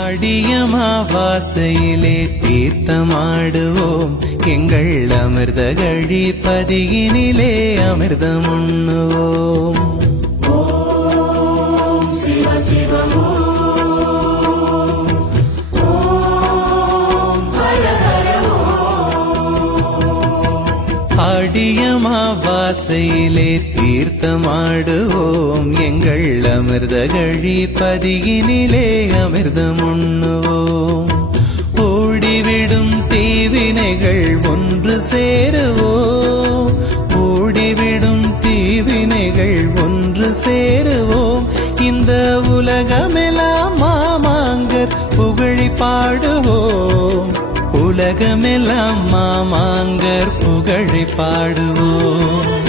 ஆடியமாவாசையிலே தீர்த்தமாடுவோம் எங்கள் அமிர்த கழிப்பதியினிலே அமிர்தம் உண்ணுவோம். சிவ சிவ ஆடியமாவாசையிலே தீர்த்தமாடுவோம் எங்கள் அமிர்த கழிப்பதியினிலே அமிர்தம் உண்ணுவோம். ஓடிவிடும் தீவினைகள் ஒன்று சேருவோம், ஓடிவிடும் தீவினைகள் ஒன்று சேருவோம். இந்த உலகமெல்லாம் மாமாங்கர் புகழி பாடுவோம், உலகமெல்லாம் மாமாங்கர் புகழி பாடுவோம்.